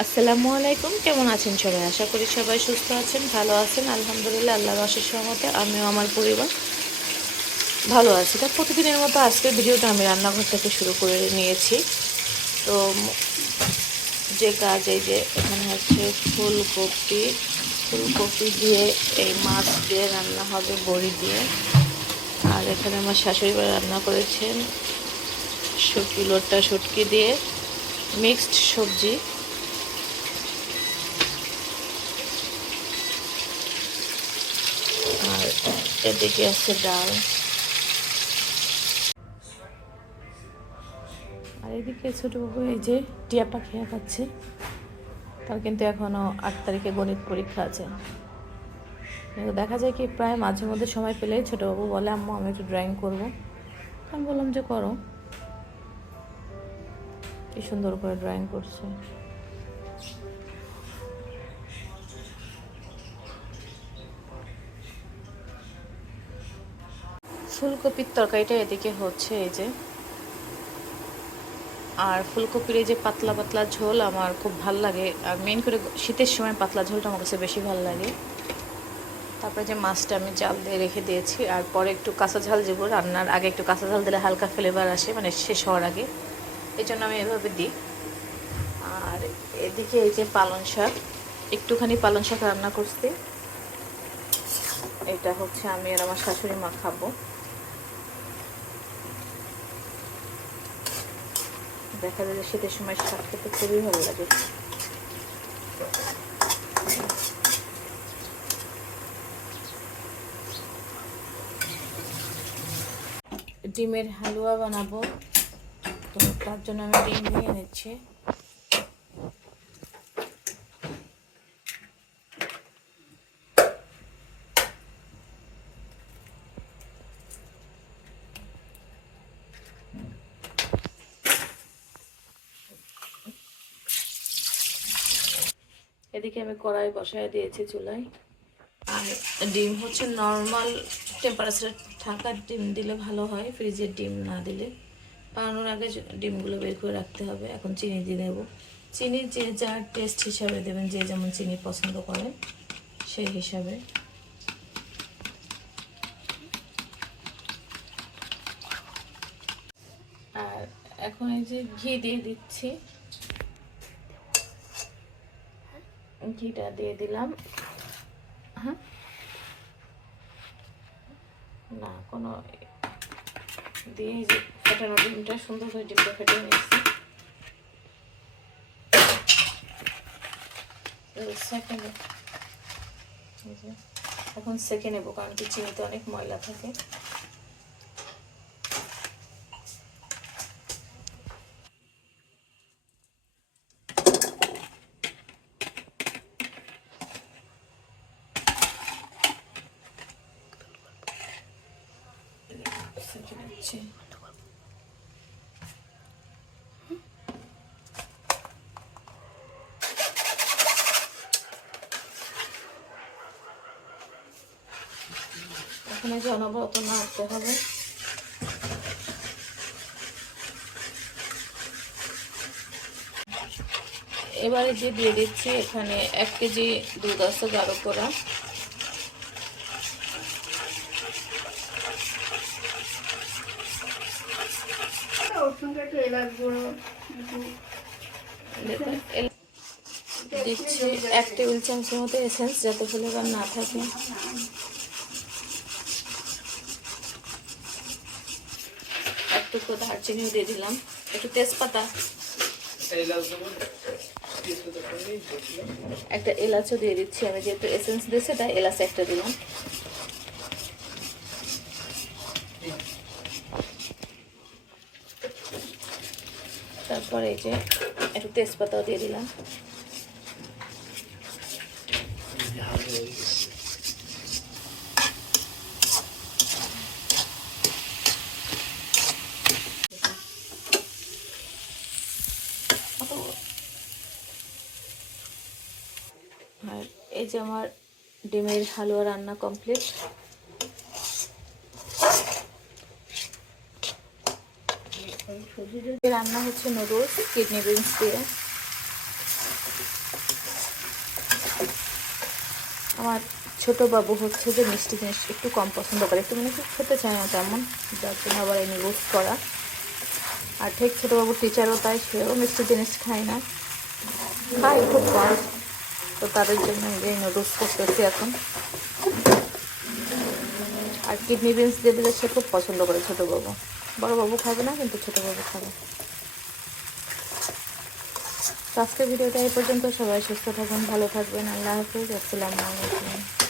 আসসালামু আলাইকুম, কেমন আছেন সবাই? আশা করি সবাই সুস্থ আছেন, ভালো আছেন। আলহামদুলিল্লাহ, আল্লাহর অশেষ রহমতে আমিও আমার পরিবার ভালো আছি। তা প্রতিদিনের মতো আজকের ভিডিওটা আমি রান্নাঘর থেকে শুরু করে নিয়েছি। তো যে কাজ, এই যে এখানে হচ্ছে ফুলকপি দিয়ে এই মাছ দিয়ে রান্না হবে, বড়ি দিয়ে। আর এখানে আমার শাশুড়ি মা রান্না করেছেন শুটকি দিয়ে মিক্সড সবজি। আর এদিকে আছে ডাল। আর এদিকে ছোটো বাবু এই যে টিয়া পাখি আঁকাচ্ছে। তার কিন্তু এখনও 8 তারিখে গণিত পরীক্ষা আছে। কিন্তু দেখা যায় কি প্রায় মাঝে মধ্যে সময় পেলেই ছোটো বাবু বলে, আম্মু আমি একটু ড্রয়িং করবো। আমি বললাম যে করো। কি সুন্দর করে ড্রয়িং করছে। ফুলকপির তরকারিটা এদিকে হচ্ছে এই যে। আর ফুলকপির এই যে পাতলা পাতলা ঝোল আমার খুব ভাল লাগে। আর মেন করে শীতের সময় পাতলা ঝোলটা আমার কাছে বেশি ভালো লাগে। তারপরে যে মাছটা আমি জাল দিয়ে রেখে দিয়েছি, আর পরে একটু কাঁচা ঝাল দেবো। রান্নার আগে একটু কাঁচা ঝাল দিলে হালকা ফ্লেভার আসে, মানে শেষ হওয়ার আগে। এই জন্য আমি এভাবে দিই। আর এদিকে এই যে পালং শাক, একটুখানি পালং শাক রান্না করছি। এটা হচ্ছে আমি আর আমার শাশুড়ি মা খাবো। দেখা যায় যে শীতের সময় শাক খেতে খুবই ভালো লাগে। ডিমের হালুয়া বানাবো, তো তার জন্য আমি ডিম ভেঙে নিচ্ছি। এদিকে আমি কড়াই বসায় দিয়েছি চুলায়। আর ডিম হচ্ছে নর্মাল টেম্পারেচারে থাকা ডিম দিলে ভালো হয়, ফ্রিজের ডিম না দিলে। বানানোর আগে ডিমগুলো বের করে রাখতে হবে। এখন চিনি দিয়ে দেব। চিনি যে যার টেস্ট হিসাবে দেবেন, যে যেমন চিনি পছন্দ করেন সেই হিসাবে। আর এখন এই যে ঘি দিয়ে দিচ্ছি, ঘিটা দিয়ে দিলাম। হ্যাঁ, না কোনো দিয়ে যে ফেটানো ডিমটা সুন্দর করে ডিমটা ফেটে নিচ্ছি। এখন সেকে নেবো, কারণ কি চিনিতে অনেক ময়লা থাকে। এখানে যে অনবরত নাড়তে হবে। এবারে যে দিয়ে দিচ্ছি এখানে 1 কেজি দুধ আছে গাঢ় করা। দিচ্ছি 1 টেবিল চামচের মতো এসেন্স, যাতে ফ্লেভার না থাকে। একটু দারচিনিও দিয়ে দিলাম, একটু তেজপাতা, একটা এলাচও দিয়ে দিচ্ছি। আমি যেহেতু এসেন্স দিয়েছি তাই এলাচ একটা দিলাম। তারপরে এই যে একটু তেজপাতাও দিয়ে দিলাম। আর এই যে আমার ডিমের হালুয়া রান্না কমপ্লিট। রান্না হচ্ছে নুডলস কিডনি বিনস দিয়ে। আমার ছোট বাবু হচ্ছে যে মিষ্টি জিনিস একটু কম পছন্দ করে, একটু মানে একটু খেতে চায় না তেমন, যার জন্য আবার এনে রোস্ট করা। আর ঠিক ছোটো বাবুর টিচারও তাই, সেও মিষ্টি জিনিস খায় না, খায় খুব কম। তো তাদের জন্য এই রোস্ট করতেছি এখন। আর কিডনি বিনস দিয়ে দিলে সে খুব পছন্দ করে ছোটো বাবু, বড় বাবু খাবে না, কিন্তু ছোটো বাবু খাবে। তো আজকের ভিডিওটা এই পর্যন্ত। সবাই সুস্থ থাকবেন, ভালো থাকবেন। আল্লাহ হাফিজ, আসসালামু আলাইকুম।